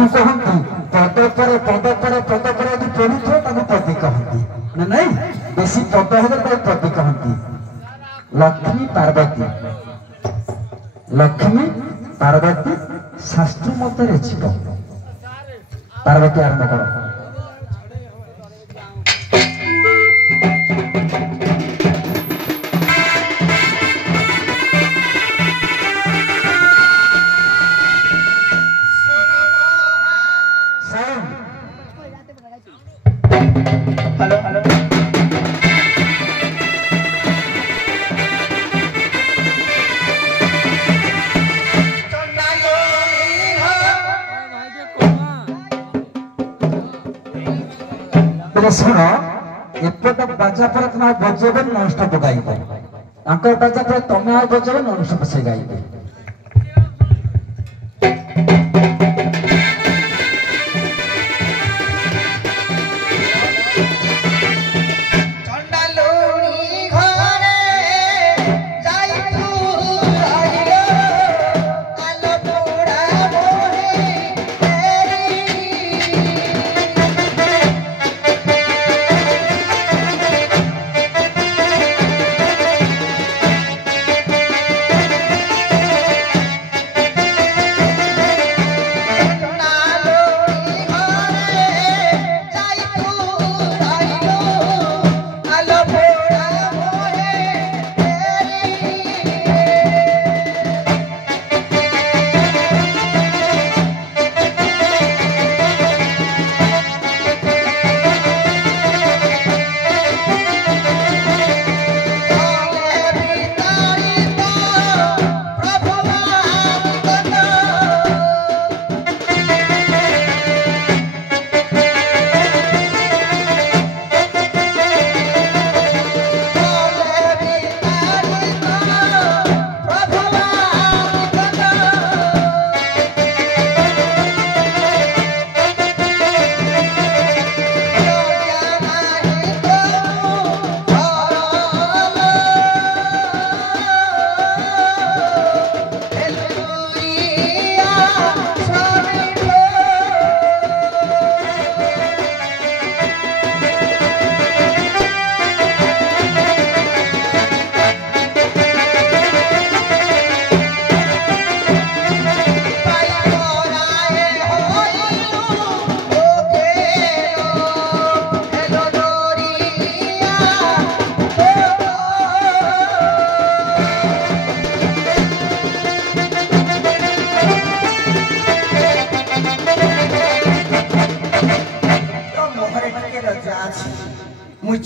ତାକୁ କହନ୍ତି ପଦ ପରେ ପଦ ପରେ ପଦ ପରେ ଯଦି ପଢୁଥିବ ତାକୁ ପଦୀ କହନ୍ତି ନା ନାଇଁ ବେଶୀ ପଦ ହେଲେ ତାକୁ ପଦୀ କହନ୍ତି। ଲକ୍ଷ୍ମୀ ପାର୍ବତୀ ଶାସ୍ତ୍ର ମତରେ ଯିବ। ପାର୍ବତୀ ଆରମ୍ଭ କର। हेलो हेलो शुण एपट बाजा पर तुम बजेब ननस्टप गाइब बाजा पर तुम आ बजेब ननस्टप से गाइब।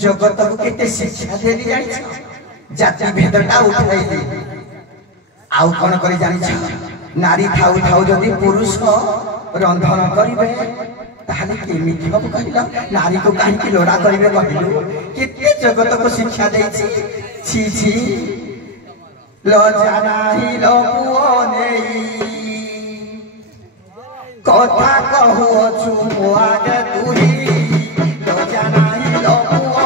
जगत को केते शिक्षा देली जानि जाति भेदटा उठाई दे आउ कोन करी जानि नारी थाउ थाउ जदि पुरुष रंधन करिवे ताले केमिति हबो कहिला नारी को काहे कि लोड़ा करिवे कहिलु केते जगत को शिक्षा देछि छी छी लजा नाही लपुओ नेई कथा कहू छु मोआगे तुही लजा नाही लपुओ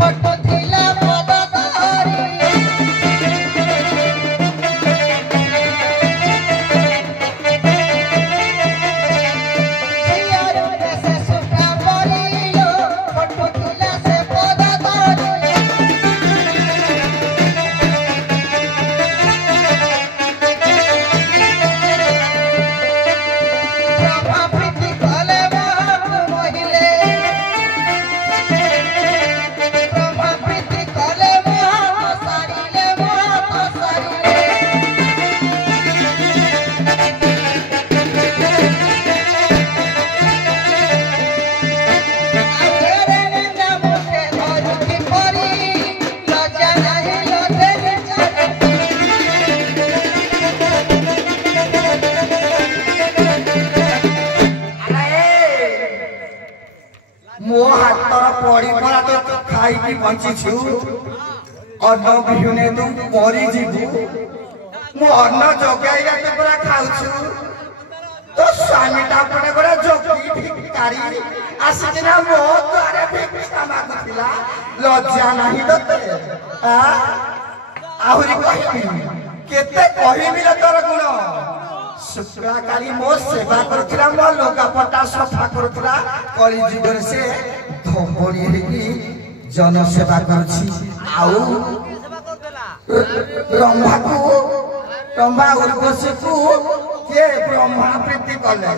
Hot, hot, hila, hot, hot, hot. बंचिछु अन्न बिहुने तू मरी जीवु मु अन्न जोगाई राते पूरा खाउछु तो स्वामी ता पने बड़ा जोगी भिखारी आसिना मो द्वारे भिक्षा मागुथिला लज्जा नाही दते आ आहुरी कहिबी केते कहिबी ल तोर गुण शुक्राकारी मो सेवा करथिला मो लोका पटा सफा करथिला कली जुगर से धोबड़ी हेकी जन सेवा करछि आउ रंभा उर्वशी को के ब्रह्मा प्रीति कले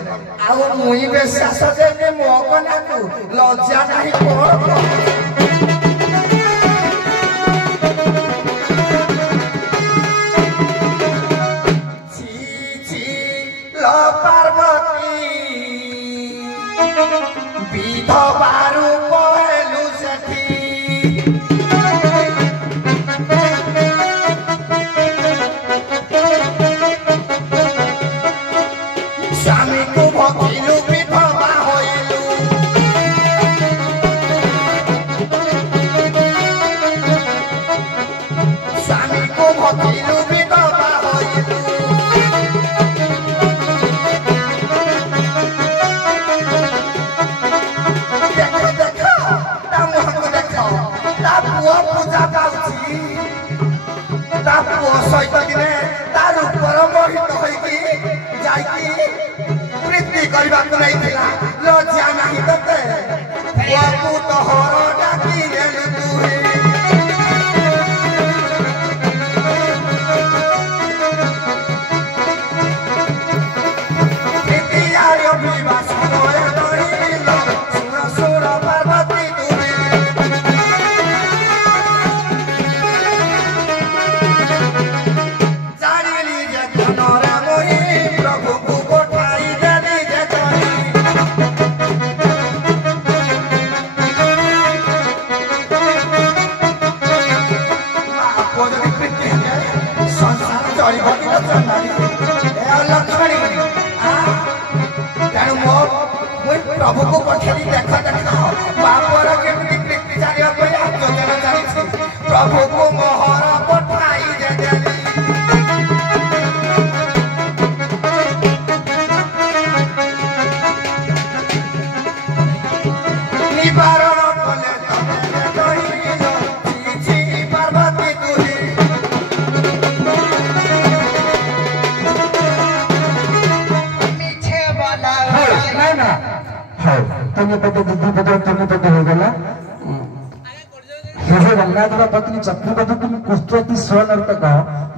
आउ मुई बेशास जे मो कना को लज्जा नाही को पार्वती विधवारू पहलू सेठी स्वामी को भकिलू विधवा होइलू स्वामी को भकिलू विधवा होइलू सहित दिने तार ऊपर मोहित होइकी जाइकी प्रीति करबाक नहीं थिला लज्जा नहीं तते बाबू तो हर डाकी गेलु तुही प्रीति आर्य विवास होए दई लो सुर सुर पार्वती तुही प्रभु को पठेली देखा देखा बापर केमती प्रीति जानिया पई योजना चली प्रभु को मोहर पठाई दे देली निवारण कले तमे दहिलो छी पार्वती तुही मीठे वाला नहीं ना तुम्हें पता दीदी पता तुम्हें पता हो गला हे गंगाधर पत्नी चक्री बधु तुम कुष्ठती स्वनर्तक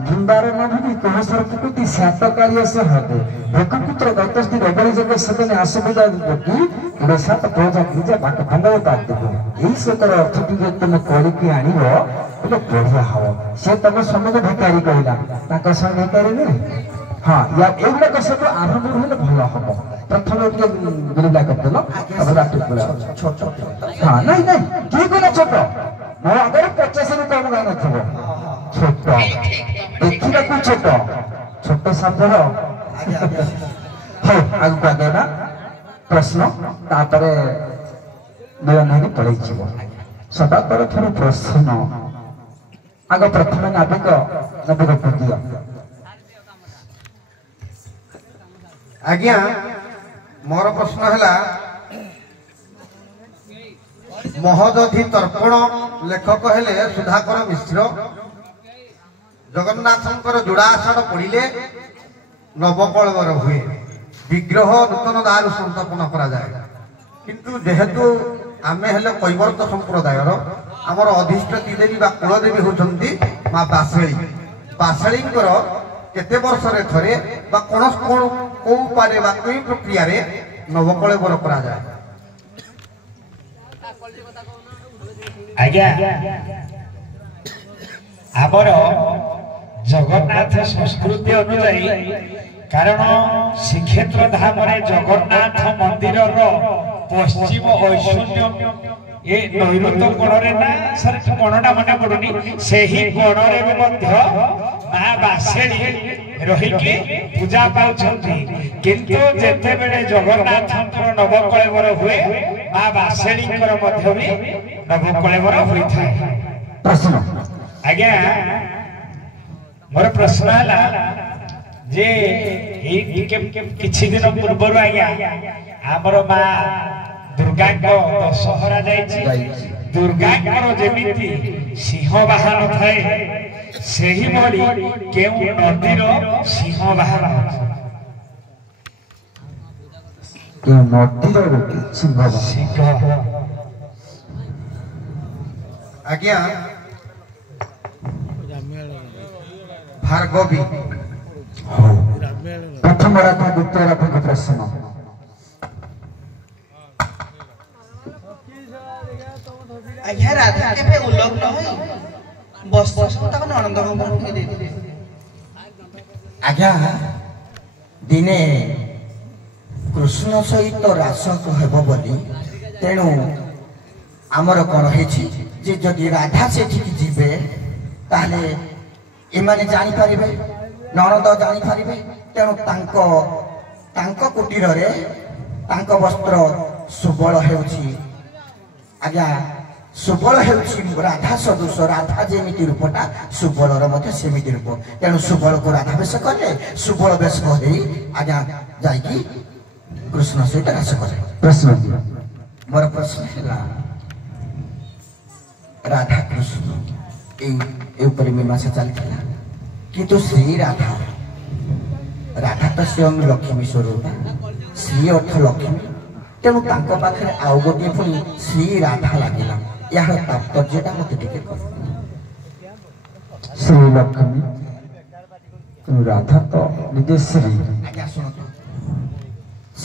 बृंदार नभि कह सरकुति सातकार्य से हदे भकुपुत्र गतस्ति रगड़ी जगह सदने असुविधा की उड़े सात प्रजा गिजा बाक भंगाय पात देखो एही सेकर अर्थ कि तुम कोली की आनिबो बोले बढ़िया हो से तम समझ भिकारी कहला ताका संग भिकारी ने हां या एगुला का सब आरंभ होले भलो हबो प्रथम के गुरुला करते लो अब रात को छोट हां नहीं नहीं की कोला छोट मैं अगर 50 रु कम गाना थबो छोट देखिला को छोट छोट संबल हो आगु का देना प्रश्न तापरे बयान है पड़ै छिबो सदा पर थोर प्रश्न आगो प्रथम नाबिक दियो आज्ञा मोर प्रश्न है महोदधि तर्पण लेखक हेले सुधाकर मिश्र जगन्नाथंकर जोड़ाषाढ़ पड़े नवकलवर हुए विग्रह नूतन दारू संस्थापन करा जाए किंतु जेहेतु आमे हेले कैवर्त संप्रदायर आमर अधिष्ठती देवी बा कुलदेवी होचंती मां बासेली केते वर्ष रे थरे बा कोन को उपाय बा कोई प्रक्रिया रे नवकलेवर करा जाए आज्ञा आमर जगन्नाथ संस्कृति अनुसार कारण श्रीक्षेत्र धाम रे जगन्नाथ मंदिर रो पश्चिम ऐश्वर्य ए नैऋत्य कोणरे ना सर कोणटा मने पडुनी सेही कोणरे भी मध्य मां बासेली रहिके पूजा पाउछंती किंतु जेते बेले जगन्नाथ नवकलेवर हुए मां बासेली मध्य भी ନବକଳେବର ହୋଇଥାଏ। ପ୍ରଶ୍ନ ଆଜ୍ଞା ମୋର ପ୍ରଶ୍ନ ହେଲା ଯେ ଏଇ ଟିକେ କିଛି ଦିନ ପୂର୍ବରୁ ଆଜ୍ଞା ଆମର ମା ଦୁର୍ଗାଙ୍କ ଦଶହରା ଯାଇଛି। ଦୁର୍ଗାଙ୍କର ଯେମିତି ସିଂହ ବାହନ ଥାଏ ସେହିଭଳି କେଉଁ ନଦୀର ସିଂହ ବାହନ ଅଛି? କେଉଁ ନଦୀର ସିଂହ ସିଂହ ଆଜ୍ଞା ଭାର୍ଗବୀ। ପ୍ରଥମ ରାଧା ଦ୍ୱିତୀୟ ରାଧାଙ୍କ ପ୍ରଶ୍ନ ଆଜ୍ଞା ରାଧା କେବେ ଉଲଗ୍ନ ହୋଇ ବସ୍ତ୍ର ସବୁ ତାଙ୍କ ନଣନ୍ଦ ଫେରି ଦେଇଥିଲେ। ଆଜ୍ଞା ଦିନେ କୃଷ୍ଣ ସହିତ ରାସ ହେବ ବୋଲି ତେଣୁ ଆମର କଣ ହେଇଛି ଯେ ଯଦି ରାଧା ସେଠିକି ଯିବେ ତାହେଲେ ଏମାନେ ଜାଣିପାରିବେ, ନଣନ୍ଦ ଜାଣିପାରିବେ। ତେଣୁ ତାଙ୍କ କୁଟୀରରେ ତାଙ୍କ ବସ୍ତ୍ର ସୁବଳ ହେଉଛି। ଆଜ୍ଞା ସୁବଳ ହେଉଛି ରାଧା ସଦୃଶ। ରାଧା ଯେମିତି ରୂପଟା ସୁବଳର ମଧ୍ୟ ସେମିତି ରୂପ। ତେଣୁ ସୁବଳକୁ ରାଧା ବେଶ କଲେ, ସୁବଳ ବେଶ ହେଇ ଆଜ୍ଞା ଯାଇକି କୃଷ୍ଣ ସହିତ ରାସ କଲେ। ପ୍ରଶ୍ନ ମୋର ପ୍ରଶ୍ନ ହେଲା ରାଧା କୃଷ୍ଣ এই ଉପରେ ମୀମାଂସା ଚାଲିଥିଲା, କିନ୍ତୁ ଶ୍ରୀ ରାଧା ତ ସ୍ୱୟଂ ଲକ୍ଷ୍ମୀ ସ୍ୱରୂପ, ଶ୍ରୀ ଅର୍ଥ ଲକ୍ଷ୍ମୀ। ତେଣୁ ତାଙ୍କ ପାଖରେ ଆଉ ଗୋଟିଏ ପୁଣି ଶ୍ରୀ ରାଧା ଲାଗିଲା। ଏହାର ତାତ୍ପର୍ଯ୍ୟଟା ମତେ ଟିକେ କହ। ଶ୍ରୀ ଲକ୍ଷ୍ମୀ ରାଧା ତ ନିଜେ ଶ୍ରୀ। ଆଜ୍ଞା ଶୁଣନ୍ତୁ,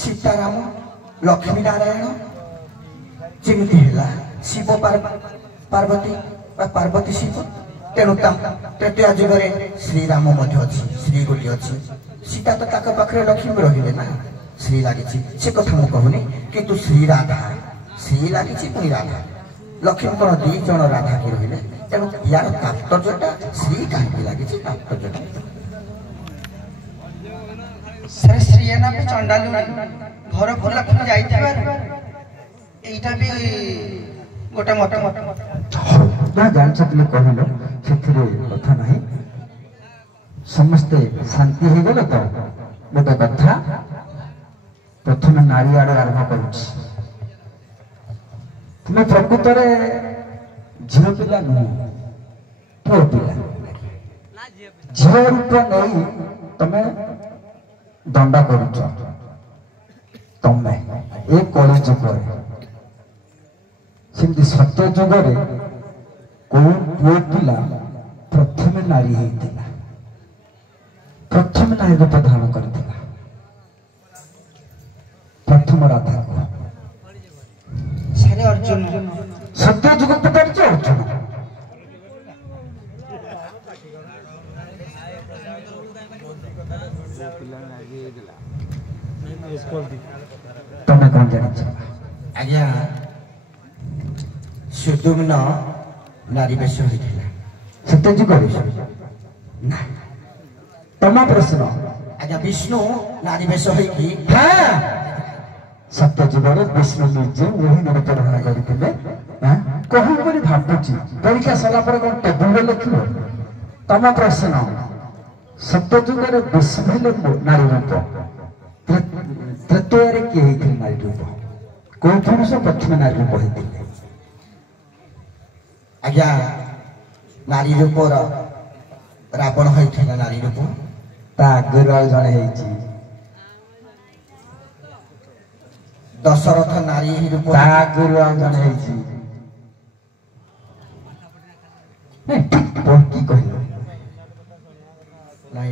ସୀତାରାମ ଲକ୍ଷ୍ମୀ ନାରାୟଣ ଯେମିତି ହେଲା ଶିବ ପାର୍ବତୀ ବା ପାର୍ବତୀ ଶିବ। ତେଣୁ ତ୍ରେତୟା ଯୁଗରେ ଶ୍ରୀରାମ ମଧ୍ୟ ଅଛି, ଶ୍ରୀ ଗୋଟିଏ ଅଛି। ସୀତା ତ ତାଙ୍କ ପାଖରେ ଲକ୍ଷ୍ମୀ ରହିଲେ ନା, ଶ୍ରୀ ଲାଗିଛି ସେ କଥା ମୁଁ କହୁନି। କିନ୍ତୁ ଶ୍ରୀ ରାଧା, ଶ୍ରୀ ଲାଗିଛି ପୁଣି ରାଧା, ଲକ୍ଷ୍ମୀ କଣ ଦୁଇ ଜଣ ରାଧା କି ରହିଲେ। ତେଣୁ ୟାର ତାତ୍ପର୍ଯ୍ୟଟା ଶ୍ରୀ କାହିଁକି ଲାଗିଛି ତାତ୍ପର୍ଯ୍ୟଟା ସାର୍ ଶ୍ରୀ ନାମେ ଚଣ୍ଡାଲୁ ଘରକୁ ଲକ୍ଷ୍ମୀ ଯାଇଥିବାରୁ এইটা ବି ଗୋଟେ ମତ ଯାହା ଜାଣିଛନ୍ତି କହିଲ ସେଥିରେ କଥା ନାହିଁ। ସମସ୍ତେ ଶାନ୍ତି ହେଇଗଲେ ତ ଗୋଟେ କଥା ପ୍ରଥମେ ନାରୀ ଆଡେ ଆରମ୍ଭ କରୁଛି। ତୁମେ ପ୍ରକୃତରେ ଝିଅ ପିଲା ନୁହଁ, ପୁଅ ପିଲା। ଝିଅ ରୂପ ନେଇ ତମେ ଦଣ୍ଡ କରୁଛ। ତମେ ଏ କଳି ଯୁଗରେ, ସେମିତି ସତ୍ୟ ଯୁଗରେ କୋଉ ପୁଅ ପିଲା ପ୍ରଥମେ ନାରୀ ହେଇଥିଲା, ପ୍ରଥମେ ନାରୀ ରୂପ ଧାରଣ କରିଥିଲା? ପ୍ରଥମ ରାଧା କୁହ। ସାରେ ଅର୍ଜୁନ। ସତ୍ୟ ଯୁଗ ପଚାରିଛ ଅର୍ଜୁନ। ତମେ କଣ ଜାଣିଛ? ଆଜ୍ଞା ସୁଦୁମ୍ନ ନାରୀ ବେଶ ହୋଇଥିଲା ସତ୍ୟ ଯୁଗରେ ନା। ତମ ପ୍ରଶ୍ନ। ଆଜ୍ଞା ବିଷ୍ଣୁ ନାରୀ ବେଶ ହୋଇକି ସତ୍ୟ ଯୁଗରେ ବିଷ୍ଣୁ ନିଜେ ମୋହିନୀ ରୂପ ଧାରଣ କରିଥିଲେ। କହୁ ବୋଲି ଭାବୁଛି, ପରୀକ୍ଷା ସରିଲା ପରେ କଣ ଟେବୁଲରେ ଲେଖିବ? ତମ ପ୍ରଶ୍ନ। ସତ୍ୟ ଯୁଗରେ ବିଷ୍ଣୁ ହେଲେ ନାରୀ ରୂପ, ତ୍ରେତୟାରେ କିଏ ହେଇଥିଲେ ନାରୀ ରୂପ? କୋଉ ପୁରୁଷ ପ୍ରଥମେ ନାରୀ ରୂପ ହେଇଥିଲେ? ଆଜ୍ଞା ନାରୀ ରୂପର ରାବଣ ହୋଇଥିଲା ନାରୀ ରୂପ। ତା ଆଗରୁ ଆଉ ଜଣେ ହେଇଛି, ଦଶରଥ ନାରୀ ରୂପ। ତା ଆଗରୁ ଆଉ ଜଣେ ହେଇଛି। କି କହିଲ?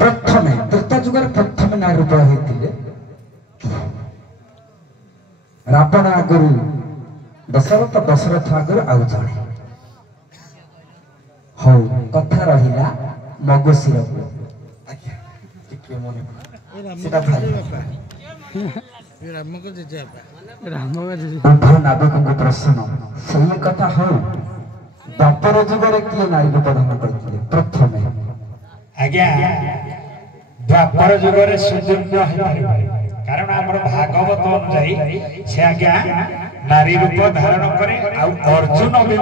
ପ୍ରଥମେ ତ୍ରେତା ଯୁଗରେ ପ୍ରଥମେ ନାରୀ ରୂପ ହେଇଥିଲେ ରାବଣ ଆଗରୁ ଦଶରଥ, ଦଶରଥ ଆଗରୁ ଆଉ ଜଣେ। ହଉ କଥା ରହିଲା ମଗୁଶିରକୁ। ସେଟା ଭାଇ ଉଭୟ ନାବିକଙ୍କ ପ୍ରଶ୍ନ ସେଇ କଥା। ହଉ ଦ୍ୱାପର ଯୁଗରେ କିଏ ନାରୀ ରୂପ ଧାରଣ କରିଥିଲେ ପ୍ରଥମେ? ଆଜ୍ଞା ଦ୍ୱାପର ଯୁଗରେ ସୁଦୁମ୍ନ ହେଇପାରିବ, କାରଣ ଆମର ଭାଗବତ ଅନୁଯାୟୀ ସେ ଆଜ୍ଞା नारी रूप धारण करे अर्जुन भी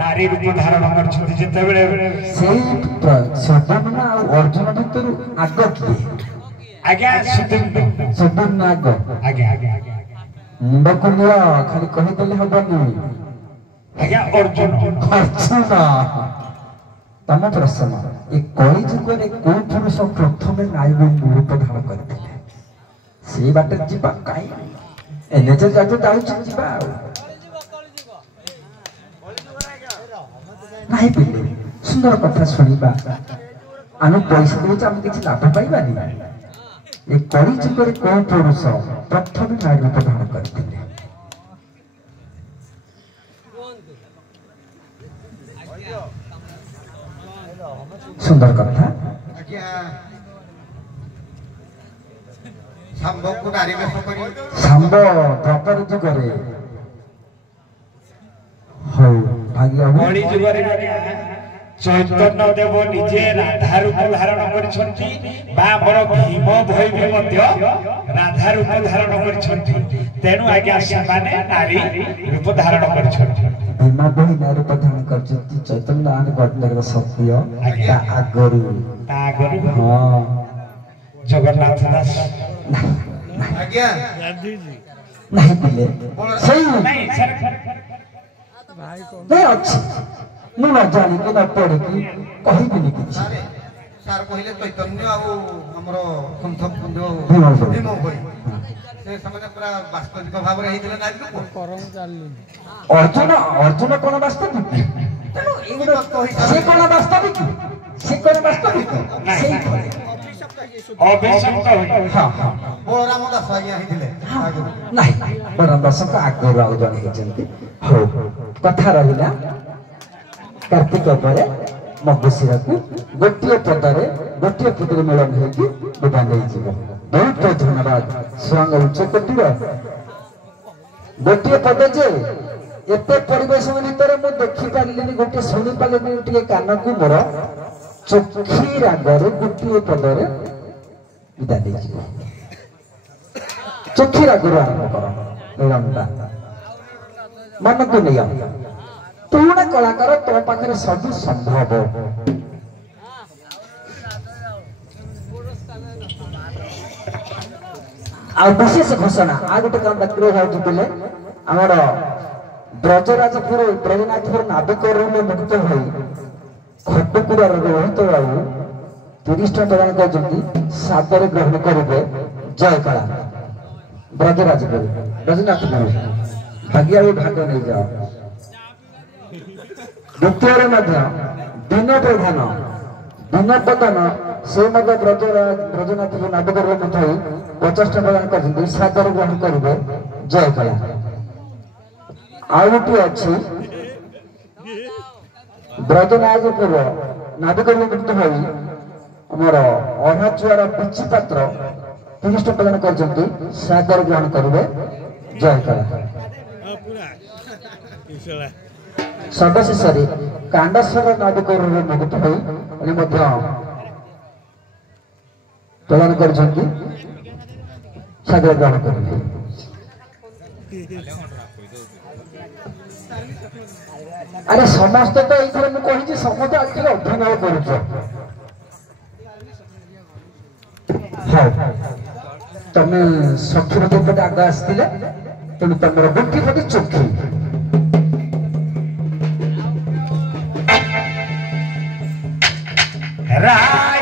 नारी रूप धारण करछथि जेतेबेले सुदीम्न अर्जुन भितर आग किए आज्ञा सुदीम्न आग आज्ञा मुंड को लिया खाली कहीदेले हबनी आज्ञा अर्जुन तम प्रश्न ए कई जुगरे को पुरुष प्रथम नारी रूप धारण करते से बाटे जीवा काई एने जे जाते जाउछि जीवा नाही पिले सुंदर कथा सुनिबा आनु पैसा देउछ हम किछि लाभ पाइबानी ए कई जुगरे को पुरुष प्रथम नारी रूप धारण करते सुंदर कथा सांब को नारी वेश करी सांब द्वापर जुगरे हो भाग्य कली जुगरे चैतन्य देव निजे राधा रूप धारण करछंती बा हमर भीम भई भी मध्य राधा रूप धारण करछंती तेनु आज्ञा समाने नारी रूप धारण करछंती भीम भई नारी रूप धारण करछंती चैतन्य आन गडले सत्य ता आगरु हां जगन्नाथ दास आज्ञा नहीं पिले सही नहीं सर नहीं अच्छी मु न जानी कि न पढ़ी कि कहि भी नहीं किछि सार कहले चैतन्य आ हमरो संथ जो भीम भई से समय पूरा वास्तविक भाव रे हितले नारी लोक करम चालली अर्जुन कोन वास्तविक तेनो एगो कहि से कोन वास्तविक से कोन वास्तविक सही अभिषेक होई हां हां बलराम दास आज्ञा हितले नहीं बलराम दास का आगे राव जन हेजंती हो कथा रहिला कार्तिक परे मगुशिरा को गोटिए पदरे मिलन होगी विदा नहीं जीव बहुत बहुत धन्यवाद स्वांग उच्च कोटिर गोटिए पद जे एते परिवेश भीतर मु देखि पारलिनी गोटे सुनि पारलिनी टिके कान को मोर चोखी रागरे गोटिए पदरे विदा नहीं जीव चोखी रागरे आरंभ कर लंडा मन को नहीं पुराना कलाकार तो पाखे सब संभव आ विशेष घोषणा आ गोटे काम बाकी रही आमर ब्रजराजपुर ब्रजनाथपुर नाविक मुक्त हो खटकुड़ा रोहित बाबू 30 टका प्रदान कर सादर ग्रहण करेंगे जय कला ब्रजराजपुर ब्रजनाथपुर भाग्य भाग नहीं जाओ द्वितीय दिन प्रधान दिन प्रधान से ब्रजनाथ नाविक 50 टका प्रदान कर सादर ग्रहण करेंगे जय कला आउ गोटे अच्छी ब्रजनाथपुर नाविक मुक्त हो आमर अढ़ाचुआर पिची पात्र 30 टका प्रदान कर सादर ग्रहण करेंगे जय कला सर्वशेष कांडेश्वर नाविक मुक्त हो प्रदान कर सादर ग्रहण करेंगे अरे समस्ते तो ये मुझे समस्त आज अभिनय कर तमें सखीर दुपटे आगे आसते तेणु तुम गोटी पटे चोखी राय